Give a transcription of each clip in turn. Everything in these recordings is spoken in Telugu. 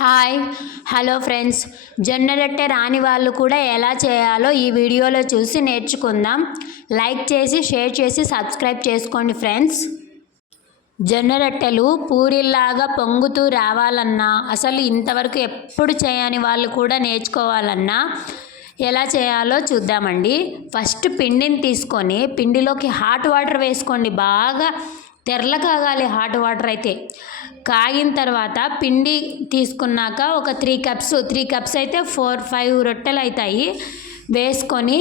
హాయ్ హలో ఫ్రెండ్స్, జొన్న రొట్టె రాని వాళ్ళు కూడా ఎలా చేయాలో ఈ వీడియోలో చూసి నేర్చుకుందాం. లైక్ చేసి షేర్ చేసి సబ్స్క్రైబ్ చేసుకోండి ఫ్రెండ్స్. జొన్న రొట్టెలు పూరిల్లాగా పొంగుతూ రావాలన్నా, అసలు ఇంతవరకు ఎప్పుడు చేయని వాళ్ళు కూడా నేర్చుకోవాలన్నా ఎలా చేయాలో చూద్దామండి. ఫస్ట్ పిండిని తీసుకొని పిండిలోకి హాట్ వాటర్ వేసుకోండి. బాగా తెరల కాగాలి హాట్ వాటర్ అయితే. కాగిన తర్వాత పిండి తీసుకున్నాక ఒక 3 కప్స్ అయితే 4-5 రొట్టెలు అవుతాయి. వేసుకొని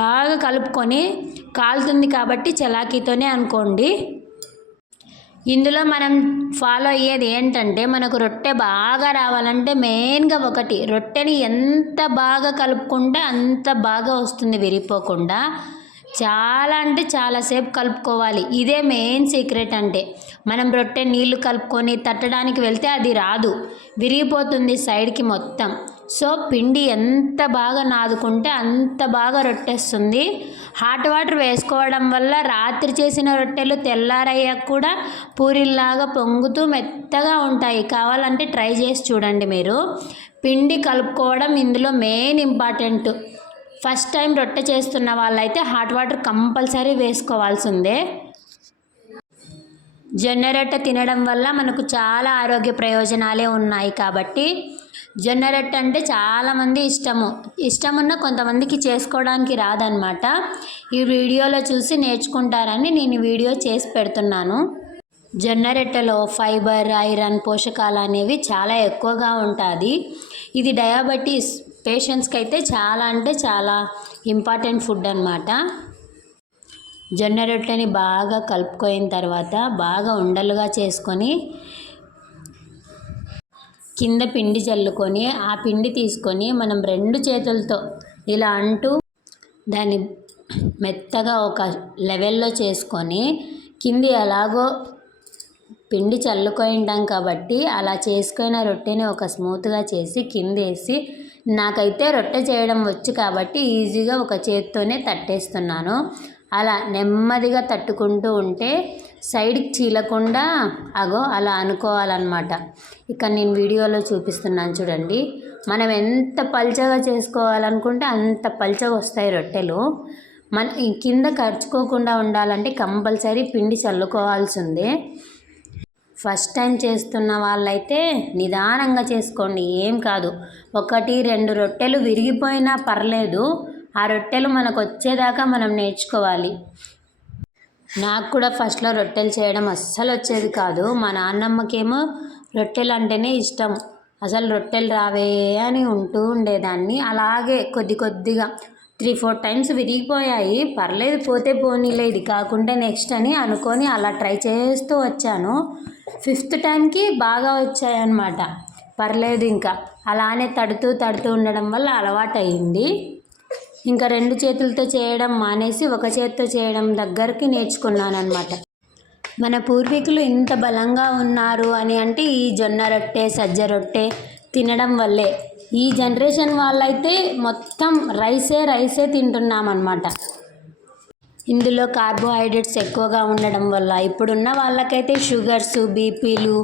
బాగా కలుపుకొని, కాలుతుంది కాబట్టి చలాకీతోనే అనుకోండి. ఇందులో మనం ఫాలో అయ్యేది ఏంటంటే, మనకు రొట్టె బాగా రావాలంటే మెయిన్గా ఒకటి, రొట్టెని ఎంత బాగా కలుపుకుంటే అంత బాగా వస్తుంది విరిగిపోకుండా. చాలా అంటే చాలాసేపు కలుపుకోవాలి. ఇదే మెయిన్ సీక్రెట్. అంటే మనం రొట్టె నీళ్లు కలుపుకొని తట్టడానికి వెళ్తే అది రాదు, విరిగిపోతుంది సైడ్కి మొత్తం. సో పిండి ఎంత బాగా నాదుకుంటే అంత బాగా రొట్టెస్తుంది. హాట్ వాటర్ వేసుకోవడం వల్ల రాత్రి చేసిన రొట్టెలు తెల్లారయ్యాక కూడా పూరిల్లాగా పొంగుతూ మెత్తగా ఉంటాయి. కావాలంటే ట్రై చేసి చూడండి మీరు. పిండి కలుపుకోవడం ఇందులో మెయిన్ ఇంపార్టెంట్. ఫస్ట్ టైం రొట్టె చేస్తున్న వాళ్ళైతే హాట్ వాటర్ కంపల్సరీ వేసుకోవాల్సిందే. జొన్న రొట్టె తినడం వల్ల మనకు చాలా ఆరోగ్య ప్రయోజనాలే ఉన్నాయి కాబట్టి జొన్న రొట్టె అంటే చాలామంది ఇష్టమున్న కొంతమందికి చేసుకోవడానికి రాదనమాట. ఈ వీడియోలో చూసి నేర్చుకుంటారని నేను ఈ వీడియో చేసి పెడుతున్నాను. జొన్న రొట్టెలో ఫైబర్, ఐరన్, పోషకాలు అనేవి చాలా ఎక్కువగా ఉంటుంది. ఇది డయాబెటీస్ పేషెంట్స్కి అయితే చాలా అంటే చాలా ఇంపార్టెంట్ ఫుడ్ అన్నమాట. జొన్న రొట్టెని బాగా కలుపుకోయిన తర్వాత బాగా ఉండలుగా చేసుకొని కింద పిండి చల్లుకొని, ఆ పిండి తీసుకొని మనం 2 చేతులతో ఇలా అంటూ దాన్ని మెత్తగా ఒక లెవెల్లో చేసుకొని, కింది ఎలాగో పిండి చల్లుకుంటాం కాబట్టి అలా చేసుకున్న రొట్టెని ఒక స్మూత్గా చేసి కిందేసి, నాకైతే రొట్టె చేయడం వచ్చు కాబట్టి ఈజీగా ఒక చేత్తోనే తట్టేస్తున్నాను. అలా నెమ్మదిగా తట్టుకుంటూ ఉంటే సైడ్కి చీలకుండా అలా అనుకోవాలన్నమాట. ఇక నేను వీడియోలో చూపిస్తున్నాను చూడండి. మనం ఎంత పల్చగా చేసుకోవాలనుకుంటే అంత పల్చగా వస్తాయి రొట్టెలు. మన కింద ఖర్చుకోకుండా ఉండాలంటే కంపల్సరీ పిండి చల్లుకోవాల్సిందే. ఫస్ట్ టైం చేస్తున్న వాళ్ళైతే నిదానంగా చేసుకోండి, ఏం కాదు. 1-2 రొట్టెలు విరిగిపోయినా పర్లేదు, ఆ రొట్టెలు మనకు వచ్చేదాకా మనం నేర్చుకోవాలి. నాకు కూడా ఫస్ట్లో రొట్టెలు చేయడం అస్సలు వచ్చేది కాదు. మా నాన్నమ్మకేమో రొట్టెలు అంటేనే ఇష్టం. అసలు రొట్టెలు రావే అని ఉండేదాన్ని. అలాగే కొద్దిగా 3-4 టైమ్స్ విరిగిపోయాయి. పర్లేదు, పోతే పోనీలే, ఇది కాకుంటే నెక్స్ట్ అని అనుకొని అలా ట్రై చేస్తూ వచ్చాను. 5th టైంకి బాగా వచ్చాయన్నమాట. పర్లేదు, ఇంకా అలానే తడుతూ ఉండడం వల్ల అలవాటు అయింది. ఇంకా 2 చేతులతో చేయడం మానేసి ఒక చేతితో చేయడం దగ్గరికి నేర్చుకున్నాను అనమాట. మన పూర్వీకులు ఇంత బలంగా ఉన్నారు అని అంటే ఈ జొన్న రొట్టె, సజ్జ రొట్టె తినడం వల్లే. ఈ జనరేషన్ వాళ్ళైతే మొత్తం రైసే తింటున్నామన్నమాట. ఇందులో కార్బోహైడ్రేట్స్ ఎక్కువగా ఉండడం వల్ల ఇప్పుడున్న వాళ్ళకైతే షుగర్స్, బీపీలు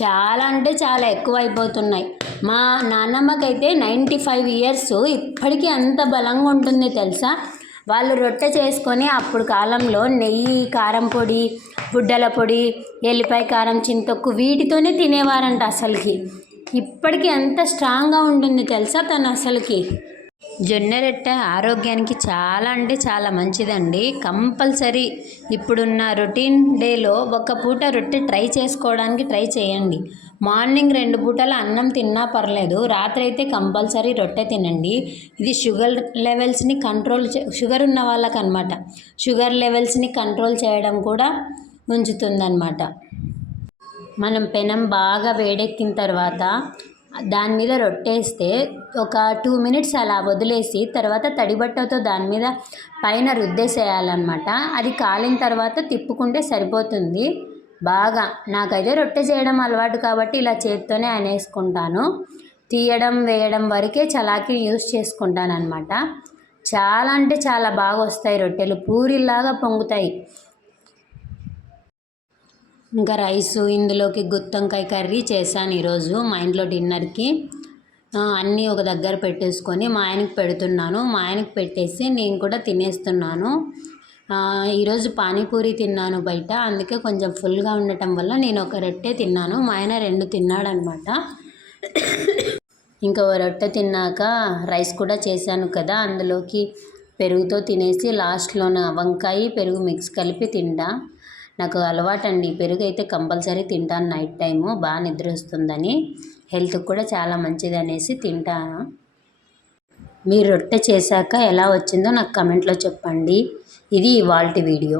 చాలా అంటే చాలా ఎక్కువైపోతున్నాయి. మా నాన్నమ్మకైతే 95 ఇయర్స్, ఇప్పటికీ అంత బలంగా ఉంటుంది తెలుసా. వాళ్ళు రొట్టె చేసుకొని అప్పుడు కాలంలో నెయ్యి, కారం పొడి, బుడ్డల పొడి, ఎల్లిపాయ కారం, చింతొక్కు వీటితోనే తినేవారంట అసలుకి. ఇప్పటికీ ఎంత స్ట్రాంగ్గా ఉంటుంది తెలుసా తను అసలుకి. జొన్న రొట్టె ఆరోగ్యానికి చాలా అంటే చాలా మంచిదండి. కంపల్సరీ ఇప్పుడున్న రొటీన్ డేలో ఒక పూట రొట్టె చేసుకోవడానికి ట్రై చేయండి. మార్నింగ్ 2 పూటల అన్నం తిన్నా పర్లేదు, రాత్రి అయితే కంపల్సరీ రొట్టె తినండి. ఇది షుగర్ లెవెల్స్ని షుగర్ ఉన్న వాళ్ళకి అనమాట, షుగర్ లెవెల్స్ని కంట్రోల్ చేయడం కూడా ఉంచుతుందన్నమాట. మనం పెనం బాగా వేడెక్కిన తర్వాత దాని మీద రొట్టేస్తే ఒక 2 మినిట్స్ అలా వదిలేసి తర్వాత తడిబట్టతో దాని మీద పైన రుద్దేసేయాలన్నమాట. అది కాలిన తర్వాత తిప్పుకుంటే సరిపోతుంది. బాగా నాకైతే రొట్టె చేయడం అలవాటు కాబట్టి ఇలా చేత్తోనే అనేసుకుంటాను. తీయడం వేయడం వరకే చలాకీ యూస్ చేసుకుంటాను అనమాట. చాలా అంటే చాలా బాగా వస్తాయి రొట్టెలు, పూరిలాగా పొంగుతాయి. ఇంకా రైసు, ఇందులోకి గుత్తొంకాయ కర్రీ చేశాను ఈరోజు మా ఇంట్లో డిన్నర్కి. అన్నీ ఒక దగ్గర పెట్టేసుకొని మా ఆయనకి పెడుతున్నాను. మా ఆయనకి పెట్టేసి నేను కూడా తినేస్తున్నాను. ఈరోజు పానీపూరి తిన్నాను బయట, అందుకే కొంచెం ఫుల్గా ఉండటం వల్ల నేను ఒక రొట్టె తిన్నాను. మా ఆయన 2 తిన్నాడనమాట. ఇంకా రొట్టె తిన్నాక రైస్ కూడా చేశాను కదా, అందులోకి పెరుగుతో తినేసి లాస్ట్లోన వంకాయ పెరుగు మిక్స్ కలిపి తింటా. నాకు అలవాటండి, పెరుగు అయితే కంపల్సరీ తింటాను నైట్ టైము, బాగా నిద్ర వస్తుందని, హెల్త్కి కూడా చాలా మంచిది అనేసి తింటాను. మీరు రొట్టె చేశాక ఎలా వచ్చిందో నాకు కమెంట్లో చెప్పండి. ఇది ఇవాల్టి వీడియో.